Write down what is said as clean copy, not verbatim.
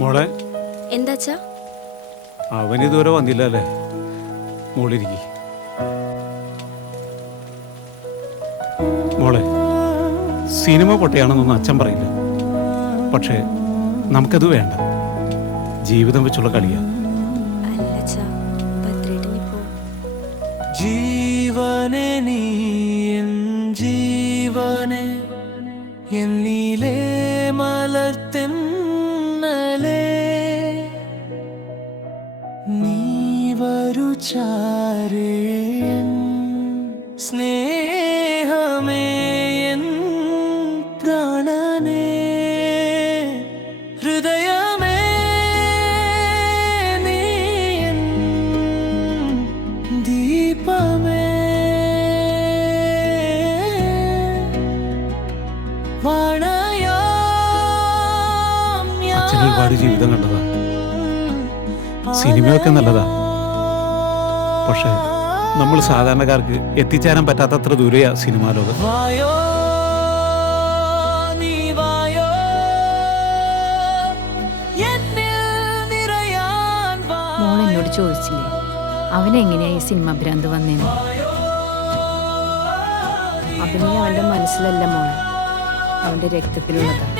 മോളെ എന്താച്ചാ? അവനിതുവരെ വന്നില്ല അല്ലേ? മോളിരിക്കി. മോളെ, സിനിമ പൊട്ടയാണെന്നൊന്നും അച്ഛൻ പറയില്ല. പക്ഷേ നമുക്കത് വേണ്ട. ജീവിതം വെച്ചുള്ള കളിയാ. അല്ലച്ചാ, ഭദ്രേട്ടനിപ്പോ ജീവനെ നീ എൻ ജീവനെ എന്നിലേ മലർത്തിന്നലേ നീ വരു ചാരേ സ്നേഹമേ എൻ പ്രാണനേ ഹൃദയമേ നീ എൻ ദീപമേ അച്ഛൻ ഒരുപാട് ജീവിതം കണ്ടതാ. സിനിമയൊക്കെ നല്ലതാ. പക്ഷെ നമ്മൾ സാധാരണക്കാർക്ക് എത്തിച്ചേരാൻ പറ്റാത്തത്ര ദൂരെയാ സിനിമാ ലോകം. മോൾ എന്നോട് ചോദിച്ചില്ലേ അവനെങ്ങനെയാ ഈ സിനിമ ഭ്രാന്ത് വന്നേന്ന്? അഭിനയം അവന്റെ മനസ്സിലല്ല മോളെ, അവന്റെ രക്തത്തിലുള്ളതാണ്.